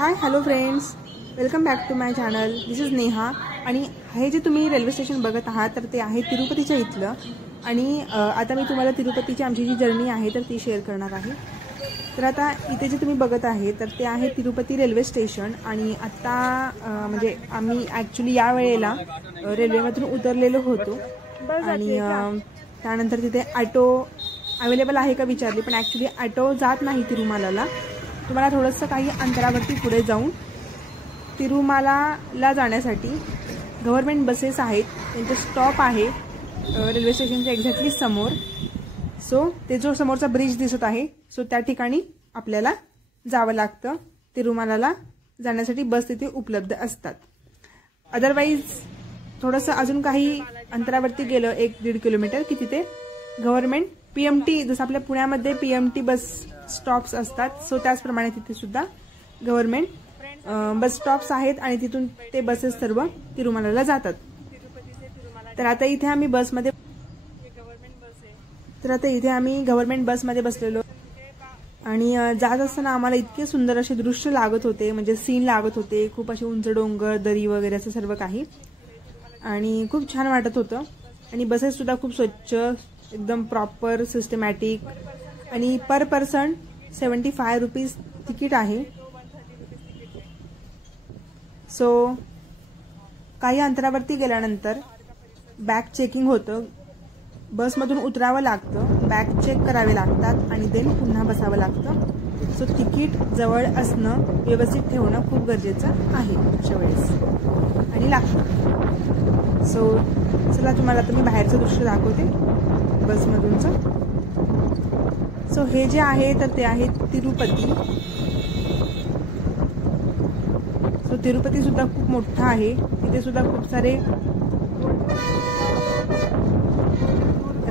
High hello friends, welcome back to my channel. This is Neha. आणि हे जे तुम्ही रेल्वे स्टेशन बघत आहात तर ते आहे तिरुपतीच्या इथलं. आणि आता मी तुम्हाला तिरुपतीची आमची जी जर्नी आहे तर ती शेअर करणार आहे. तर आता इथे जे तुम्ही बघत आहे तर ते आहे तिरुपती रेल्वे स्टेशन. आणि आता म्हणजे आम्ही ॲक्च्युली या वेळेला रेल्वेमधून उतरलेलो होतो आणि त्यानंतर तिथे ॲटो अवेलेबल आहे का विचारली, पण ॲक्च्युली ॲटो जात नाही तिरुमालाला. तुम्हाला थोडंसं काही अंतरावरती पुढे जाऊन तिरुमालाला जाण्यासाठी गव्हर्मेंट बसेस आहेत. त्यांचे स्टॉप आहे रेल्वे स्टेशनच्या एक्झॅक्टली समोर. सो ते जो समोरचा ब्रिज दिसत आहे सो त्या ठिकाणी आपल्याला जावं लागतं. तिरुमालाला जाण्यासाठी बस तिथे उपलब्ध असतात. अदरवाईज थोडंसं अजून काही अंतरावरती गेलं 1-1.5 किलोमीटर की तिथे गव्हर्मेंट PMT, जसं आपल्या पुण्यामध्ये PMT बस स्टॉप्स असतात सो त्याचप्रमाणे तिथे सुद्धा गव्हर्मेंट बस स्टॉप्स आहेत आणि तिथून ते बसेस सर्व तिरुमलाला जातात. तर आता इथे आम्ही गव्हर्मेंट बसमध्ये बसलेलो आणि जात असताना आम्हाला इतके सुंदर असे दृश्य लागत होते, म्हणजे सीन लागत होते. खूप असे उंच डोंगर, दरी वगैरे असं सर्व काही आणि खूप छान वाटत होतं. आणि बसेस सुद्धा खूप स्वच्छ, एकदम प्रॉपर सिस्टमॅटिक. आणि पर पर्सन 75 रुपीज तिकीट आहे. सो काही अंतरावरती गेल्यानंतर बॅग चेकिंग होतं. बसमधून उतरावं लागतं, बॅग चेक करावे लागतात आणि देन पुन्हा बसावं लागतं. सो तिकीट जवळ असणं, व्यवस्थित ठेवणं खूप गरजेचं आहे अशा वेळेस आणि लागतं. सो चला तुम्हाला आता मी बाहेरचं दृश्य दाखवते बसमधूनचं. सो हे जे आहे तर ते आहे तिरुपती. सो तिरुपती सुद्धा खूप मोठा आहे. तिथे सुद्धा खूप सारे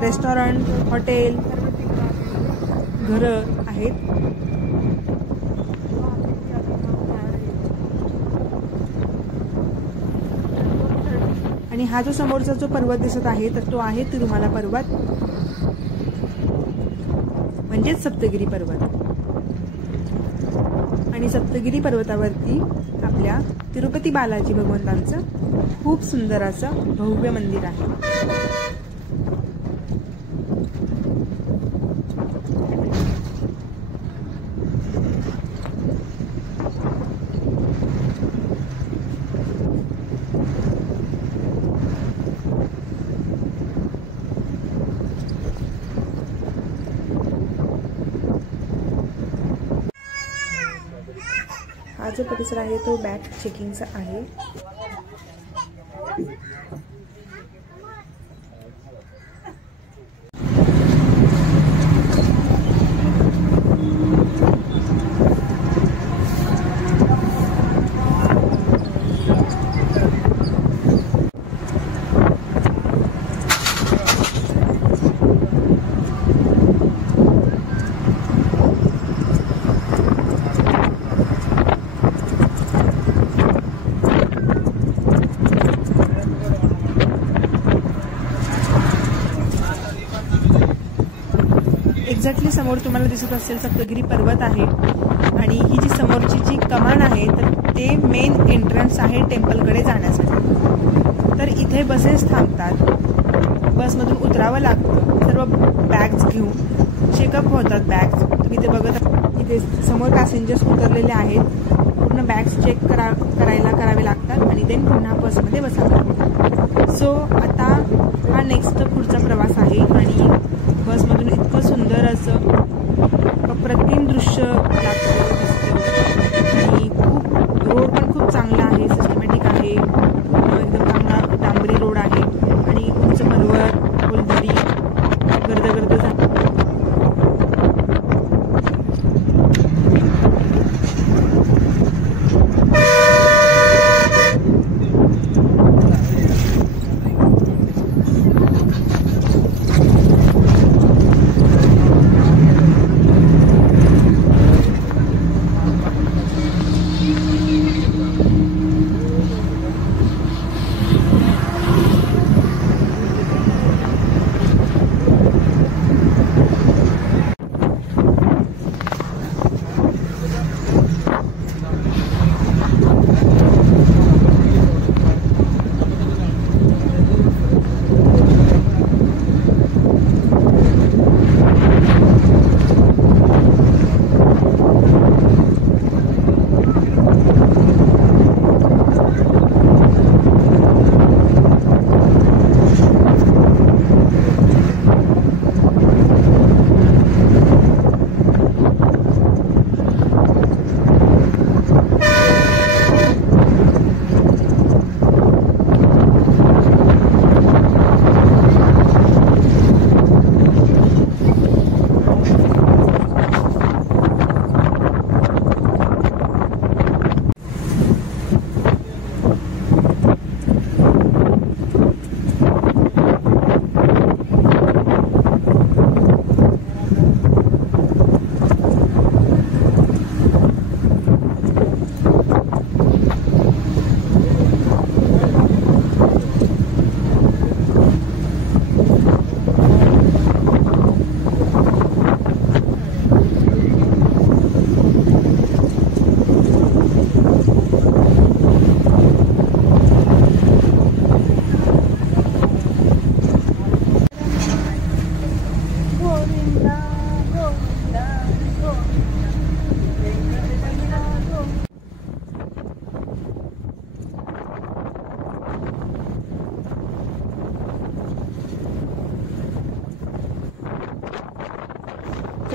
रेस्टॉरंट, हॉटेल, घरं आहेत. आणि हा जो समोरचा जो पर्वत दिसत आहे तर तो आहे तिरुमाला पर्वत, म्हणजेच सप्तगिरी पर्वत. आणि सप्तगिरी पर्वतावरती आपल्या तिरुपती बालाजी भगवंतांचं खूप सुंदर असं भव्य मंदिर आहे. हा जो परिसर आहे तो बॅग चेकिंगचा आहे. एक्झॅक्टली समोर तुम्हाला दिसत असेल सप्तगिरी पर्वत आहे. आणि ही जी समोरची जी कमान आहे तर ते मेन एंट्रन्स आहे टेम्पलकडे जाण्यासाठी. तर इथे बसेस थांबतात, बसमधून उतरावं लागतं. सर्व बॅग्स घेऊन चेकअप होतात बॅग्स. तुम्ही ते बघत इथे समोर पॅसेंजर्स उतरलेले आहेत. पूर्ण बॅग्स चेक करावे लागतात आणि देन पुन्हा बसमध्ये बसावं लागतं. सो आता हा नेक्स्ट पुढचा प्रवास आहे आणि बसमधून इतकं सुंदर असं अप्रतिम दृश्य लागतं आणि खूप रोड पण खूप चांगला आहे, सिस्टमॅटिक आहे. एकदम चांगला डांबरी रोड आहे आणि उंच पर्वत, खोलदरी, गर्द जात.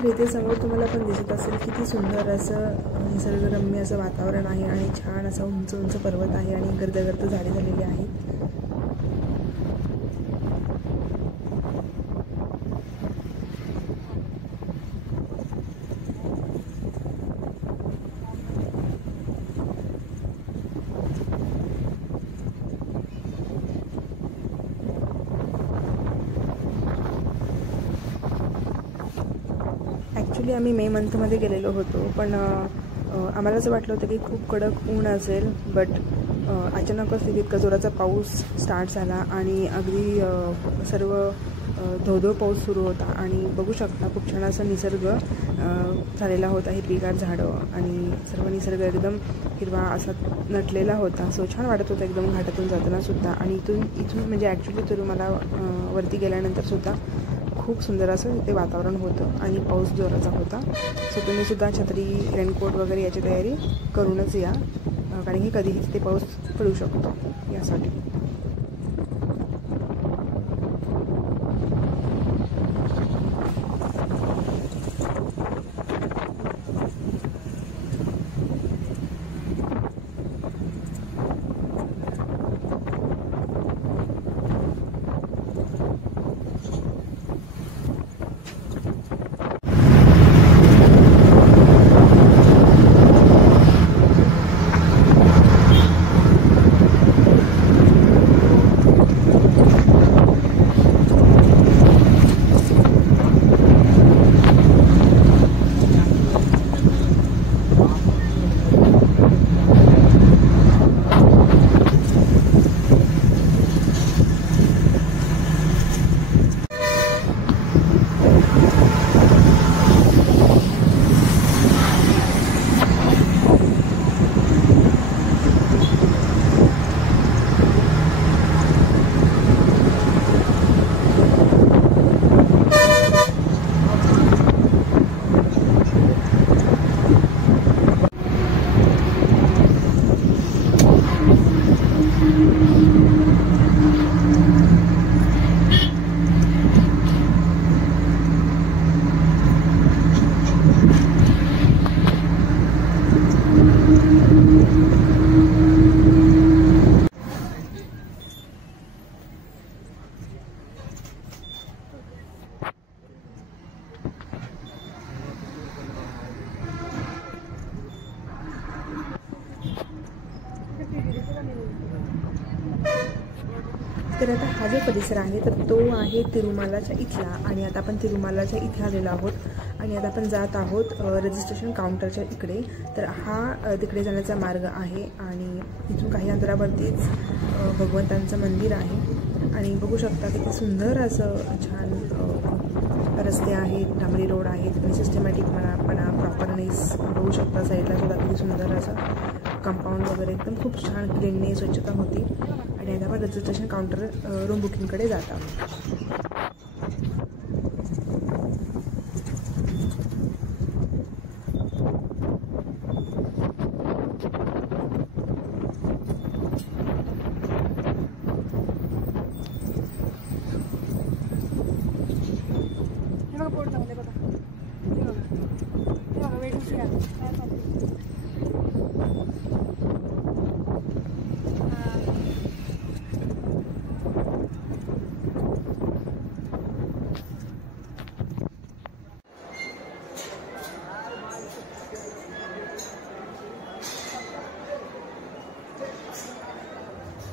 तर इथे समोर तुम्हाला पण दिसत असेल किती सुंदर असं निसर्गरम्य असं वातावरण आहे आणि छान असं उंच उंच पर्वत आहे आणि गर्द झाडे झालेली आहेत. ॲक्च्युली आम्ही मे मंथमध्ये गेलेलो होतो, पण आम्हाला असं वाटलं होतं की खूप कडक ऊन असेल, बट अचानकच इतका जोराचा पाऊस स्टार्ट झाला आणि अगदी सर्व धोधो पाऊस सुरू होता आणि बघू शकता खूप छान असा निसर्ग झालेला होता. हिरवीगार झाडं आणि सर्व निसर्ग एकदम हिरवा असा नटलेला होता. सो छान वाटत होता एकदम घाटातून जाताना सुद्धा. आणि इथून म्हणजे ॲक्च्युली तिरुमला वरती गेल्यानंतर सुद्धा खूप सुंदर असं ते वातावरण होतं आणि पाऊस जोराचा होता. सो तुम्ही सुद्धा छत्री, रेनकोट वगैरे याची तयारी करूनच या, कारण की कधीही तिथे पाऊस पडू शकतो यासाठी. तर आता हा जो परिसर आहे तर तो आहे तिरुमलाच्या इथला, आणि आता आपण तिरुमलाच्या इथे आलेलो आहोत आणि आता आपण जात आहोत रजिस्ट्रेशन काउंटरच्या इकडे. तर हा तिकडे जाण्याचा मार्ग आहे आणि इथून काही अंतरावरतीच भगवंतांचं मंदिर आहे आणि बघू शकता किती सुंदर असं छान रस्ते आहेत, डांबरी रोड आहेत आणि सिस्टमॅटिकपणा प्रॉपरनेस बघू शकता. साईडला सुद्धा किती सुंदर असं कंपाऊंड वगैरे एकदम खूप छान क्लीनने स्वच्छता होती. आणि आता आपण रजिस्ट्रेशन काउंटर रूम बुकिंगकडे जात आहोत.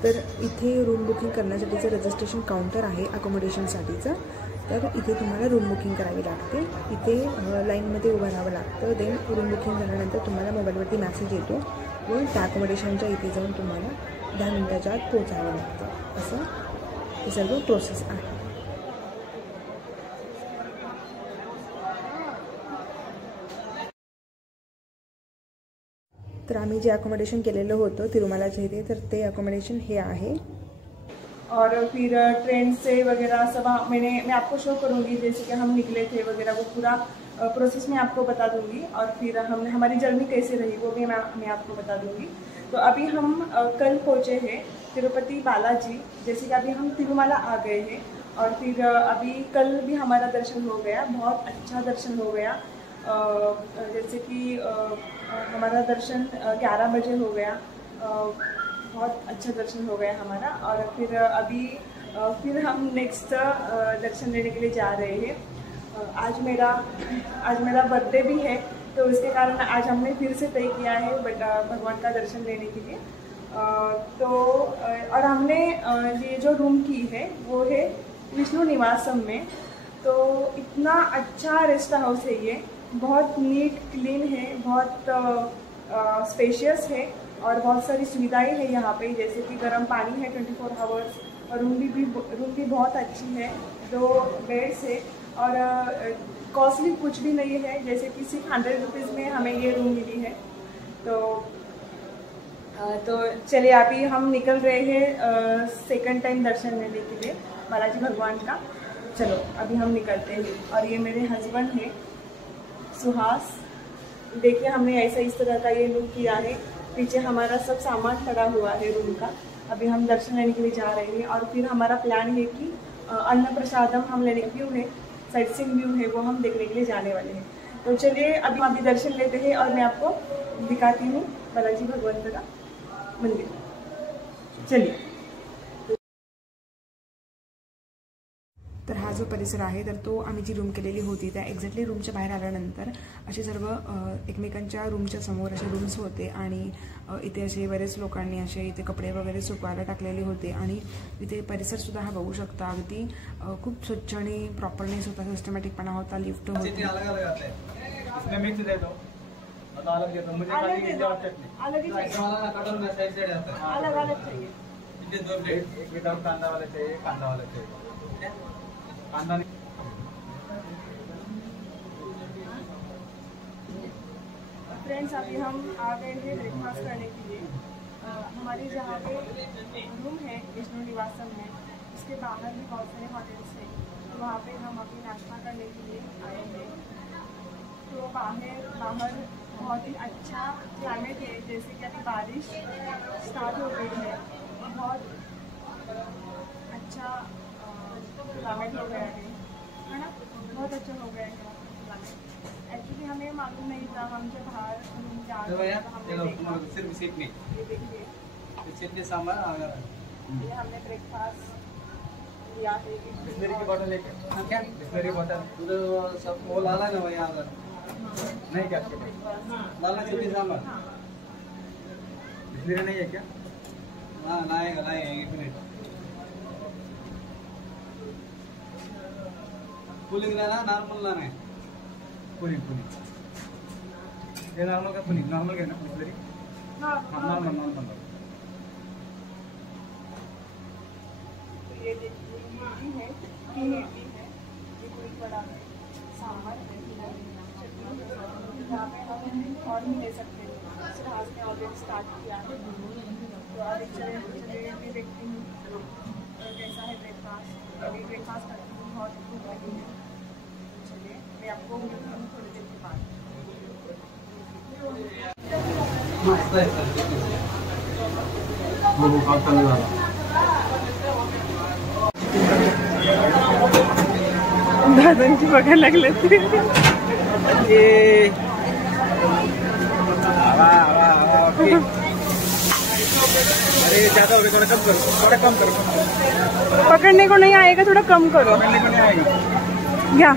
तर इथे रूम बुकिंग करण्यासाठीचं रजिस्ट्रेशन काउंटर आहे अकोमोडेशनसाठीचं. तर इथे तुम्हाला रूम बुकिंग करावी लागते. इथे लाईनमध्ये उभं राहावं लागतं. देन रूम बुकिंग झाल्यानंतर तुम्हाला मोबाईलवरती मॅसेज येतो व त्या अकोमोडेशनच्या इथे जाऊन तुम्हाला 10 मिनिटाच्या आत पोहोचावं लागतं. असं हे सर्व प्रोसेस आहे. तर आम्ही जे अकोमोडेशन केलेलं होतं तिरुमलाच्या इथे, तर ते अकोमोडेशन हे आहे. और फिर ट्रेन से वगैरह सब मैं आपको शो करूँगी, जैसे कि हम निकले थे वगैरह, वो पूरा प्रोसेस मैं आपको बता दूंगी. और फिर हमारी जर्नी कैसे रही वो भी मैं आपको बता दूंगी. तो अभी हम कल पहुँचे हैं तिरुपति बालाजी. जैसे कि अभी हम तिरुमला आ गए हैं और फिर अभी कल भी हमारा दर्शन हो गया, बहुत अच्छा दर्शन हो गया। जैसे कि हमारा दर्शन 11 बजे हो गया, बहुत अच्छा दर्शन हो गया हमारा। और फिर अभी फिर हम नेक्स्ट दर्शन लेने के लिए जा रहे हैं। आज मेरा बर्थडे भी है, तो इसके कारण आज हमने फिर से तय किया है भगवान का दर्शन लेने के लिए। तो और हमने ये जो रूम की है वो है विष्णु निवासम में। तो इतना अच्छा रेस्ट हाउस है ये, बहुत नीट क्लीन है, बहुत स्पेशियस है और बहुत सारी सुविधाएं है यहाँ पे, जैसे कि गर्म पानी है 24 आवर्स, और रूम भी बहुत अच्छी है, 2 बेड्स है और कॉस्टली कुछ भी नहीं है, जैसे कि सिर्फ 100 रुपीज़ में हमें ये रूम मिली है। तो चलिए अभी हम निकल रहे हैं सेकंड टाइम दर्शन लेने के लिए बालाजी भगवान का। चलो अभी हम निकलते हैं। और ये मेरे हस्बैंड हैं सुहास, देखिए हमने ऐसा इस तरह का ये लुक किया है। पीछे हमारा सब सामान पड़ा हुआ है रूम का। अभी हम दर्शन लेने के लिए जा रहे हैं और फिर हमारा प्लान है कि अन्न प्रसादम हम लेने व्यू है, साइट सीइंग व्यू है, वो हम देखने के लिए जाने वाले हैं। तो चलिए अभी दर्शन लेते हैं और मैं आपको दिखाती हूँ बालाजी भगवंत का मंदिर। चलिए। तर हा जो परिसर आहे तर तो आम्ही जी रूम केलेली होती त्या एक्झॅक्टली रूमच्या बाहेर आल्यानंतर असे सर्व एकमेकांच्या रूमच्या समोर असे रूम्स होते आणि इथे असे बरेच लोकांनी असे इथे कपडे वगैरे सुकवायला टाकलेले होते आणि इथे परिसरसुद्धा हा बघू शकता अगदी खूप स्वच्छ आणि प्रॉपरनेस होता, सिस्टमॅटिकपणा होता, लिफ्ट होती। फ्रेंड्स अभी हम आ गए हैं ब्रेकफास्ट करने के लिए। हमारे जहाँ पे रूम है विष्णु निवासम में, उसके बाहर भी बहुत सारे होटल्स हैं, तो वहाँ पे हम अभी नाश्ता करने के लिए आए हैं। तो बाहर बहुत ही अच्छा क्लाइमेट है, जैसे कि अभी बारिश स्टार्ट हो गई है, बहुत अच्छा क्लाइमेट हो गया है ना, बहुत अच्छा हो गया है क्लाइमेट। एक्चुअली हमें मालूम नहीं था, हम जब बाहर जा रहे थे ये हमने ब्रेकफास्ट लिया है। बिस्लरी की बोतल लेके क्या बिस्लरी बोतल उधर सब वो लाला ना वही आकर नहीं क्या आपके पास लाला चटनी सांभर बिस्लरी नहीं है क्या? हाँ लाएगा 1 मिनट कूलिंग लेना नॉर्मल लाना है कूलिंग ये नॉर्मल का कूलिंग नॉर्मल क्या ना बिस्लरी नॉर्मल ये देखिए है इडली है, ये कोई बड़ा सांभर है, चटनी यहाँ पे हम और भी ले सकते हैं। सुहास ने ऑलरेडी स्टार्ट किया है, तो और एक चलिए मैं देखती हूँ कैसा है ब्रेकफास्ट। अभी ब्रेकफास्ट करती हूँ, बहुत भूख लगी है। चलिए मैं आपको मिलती हूँ थोड़ी देर के बाद। दादांची बघायला लागले ते अरे ज्यादा हो गया, थोड़ा कम करो। पकड़ने को नहीं आएगा, थोड़ा कम करो। पकड़ने को नहीं आएगा क्या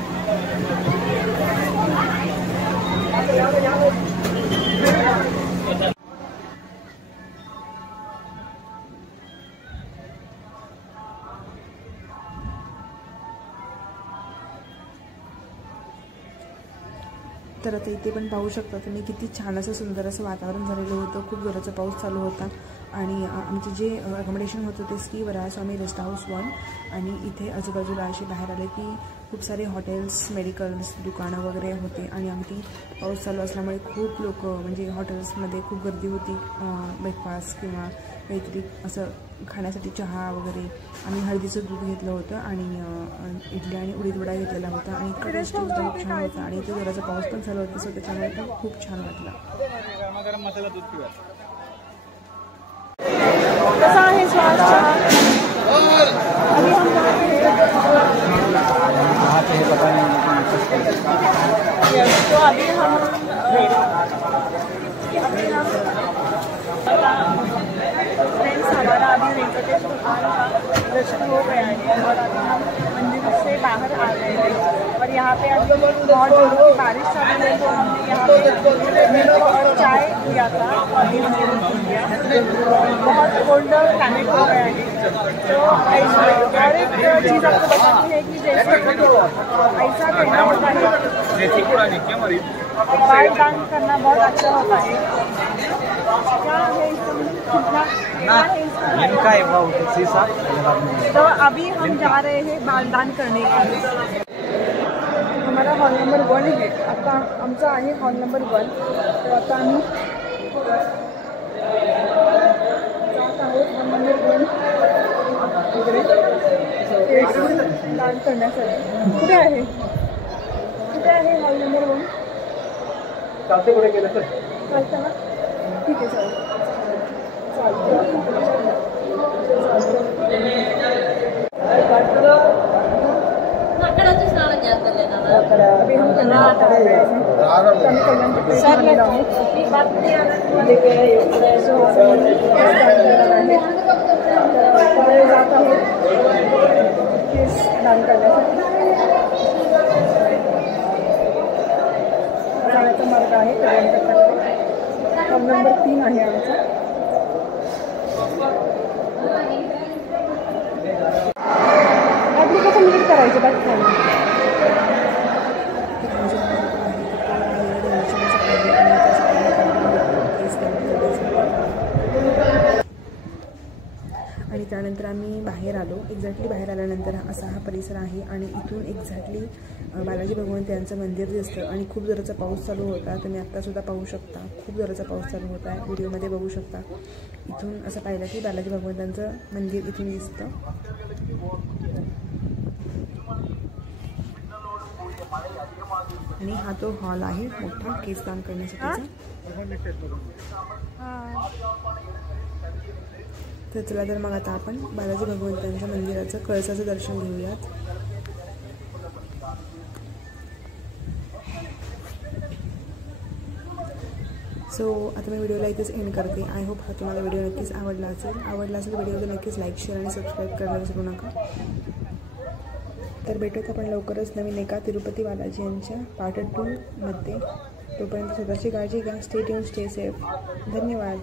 तर आता इथे पण पाहू शकता तुम्ही किती छान असं सुंदर असं वातावरण झालेलं होतं। खूप जोराचा पाऊस चालू होता आणि आमचे जे अकोमोडेशन होतं ते श्री वराहस्वामी रेस्ट हाऊस 1 आणि इथे आजूबाजूला असे बाहेर आले की खूप सारे हॉटेल्स, मेडिकल्स, दुकानं वगैरे होते आणि आमची पाऊस चालू असल्यामुळे खूप लोक म्हणजे हॉटेल्समध्ये खूप गर्दी होती ब्रेकफास्ट किंवा काहीतरी असं खाण्यासाठी चहा वगैरे। आम्ही हळदीचं दूध घेतलं होतं आणि इडली आणि उडीद वडा घेतलेला होता आणि इतका टेस्टी होता, खूप छान होता आणि इथे जोराचा पाऊस पण चालू होता, सो त्याच्यामुळे पण खूप छान वाटलं। गरम मसाला दूध पिवा कसा आहे स्वाद चहा? अभी हम तो अभी हम फ्रेंड्स हमारा अभी वेंकटेश भगवान का दर्शन हो गया है और अभी हम मंदिर से बाहर आ गए हैं और यहाँ पे अभी बहुत जोरों की बारिश चालू है तो हमने यहाँ पे चाय लिया था और अभी हमने लिया बहुत कोल्ड क्लाइमेट हो गया है। तो और एक चीज़ आपको बतानी है कि जैसे ऐसा करना होता है बाल दान करना बहुत अच्छा होता है। क्या है इसका तो अभी हम जा रहे हैं बालदान करने के लिए। हमारा हॉल नंबर 1 आहे आता आमचा आहे हॉल नंबर 1 तर आता आम्ही जात आहोत हॉल नंबर 1 दान करण्यासाठी। कुठे आहे हॉल नंबर 1? चालते कुठे गेलं तर चालतं ना? ठीक आहे चालेल अभी हम कल्याण आ गए हैं जाता हूँ दान करण्यासाठी जाण्याचा मार्ग आहे कल्याणकडे। हॉल नंबर 3 आहे आमचा। ॲप्लिकेशन नीट करायचं बाकी काय आणि त्यानंतर आम्ही बाहेर आलो। एक्झॅक्टली बाहेर आल्यानंतर असा हा परिसर आहे आणि इथून एक्झॅक्टली बालाजी भगवंत यांचं मंदिर दिसतं आणि खूप जोराचा पाऊस चालू होता। तुम्ही आत्तासुद्धा पाहू शकता खूप जोराचा पाऊस चालू होता आहे, व्हिडिओमध्ये बघू शकता। इथून असं पाहिलं की बालाजी भगवंतांचं मंदिर इथून दिसतं आणि हा तो हॉल आहे मोठा केसदान करण्यासाठीचा। तर चला तर मग आता आपण बालाजी भगवंतांच्या मंदिराचं कळसाचं दर्शन घेऊयात। सो आता मी व्हिडिओला इथेच एंड करते। आय होप हा तुम्हाला व्हिडिओ नक्कीच आवडला असेल व्हिडिओला नक्कीच लाईक शेअर आणि सबस्क्राईब करायला विसरू नका। तर भेटूयात आपण लवकरच नवीन एका तिरुपती बालाजी यांच्या पार्ट 2 मध्ये। तोपर्यंत स्वतःची काळजी घ्या। Stay tune, stay safe. धन्यवाद।